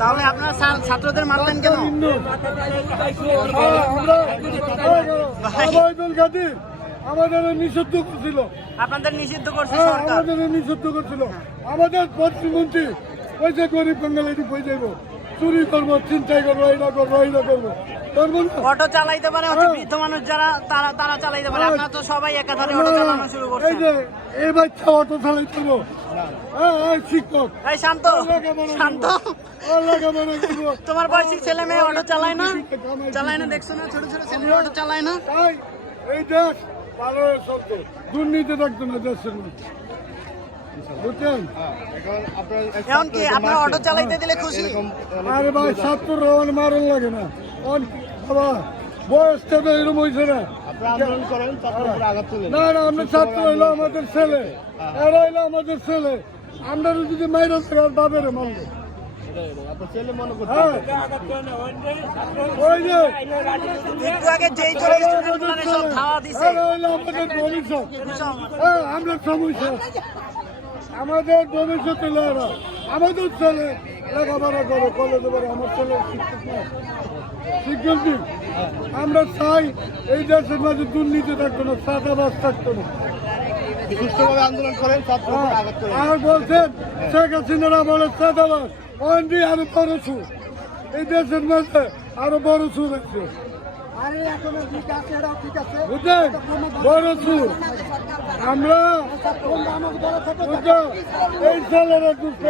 তাহলে আপনারা ছাত্রদের মারলেন কেন? আমাদের নিষিদ্ধ করছিল আপনাদের নিষিদ্ধ করছে সরকার। আমাদের নিষিদ্ধ করছিল আমাদের প্রধানমন্ত্রী ওই যে গরিব বাঙালি বই যাইব। চুরি করব চিন্তাই করব এইটা করব এইটা করব। অটো চালাইতে পারে হচ্ছে হ্যাঁ। বৃদ্ধ মানুষ যারা তারা তারা চালাইতে পারে। হ্যাঁ। আপনারা তো সবাই একাধারে অটো চালানো শুরু এই যে এই বাচ্চা অটো হ্যাঁ শিক্ষক। এই শান্ত। শান্ত। তোমার বয়সী ছেলে মেয়ে অটো চালায় না? চালায় না দেখছ না? ছোট ছোট ছেলে অটো চালায় না? এই দেশ ভালো শব্দ দুর্নীতি থাকতো না দেশের মধ্যে। বুঝছেন? এখন কি আপনারা অটো চালাইতে দিলে খুশি। আরে ভাই ছাত্র মারণ লাগে না। বাবা এরকম হয়েছে না। না না আমরা ছাত্র হইল আমাদের ছেলে। এরা হইল আমাদের ছেলে। আমরা যদি আর বাবেরে হ্যাঁ। ভবিষ্যৎ। হ্যাঁ, আমরা সমস্যা। আমাদের ভবিষ্যৎ হলো এরা আমাদের ছেলে লেখাপড়া করে কলেজে পড়ে আমার ছেলে শিক্ষক শিক্ষক আমরা চাই এই দেশের মাঝে দুর্নীতি থাকতো না সাদাবাস থাকতো না। সুষ্ঠুভাবে আন্দোলন করেন হ্যাঁ, করেন। আর বলছেন শেখ হাসিনারা বলে সাদাবাস অন্ডি আরও বড় সুর। এই দেশের মাঝে আরও বড় সুর আছে। বুঝলেন? বড় সুর। আমরা? এই ছেলেরা দুঃখ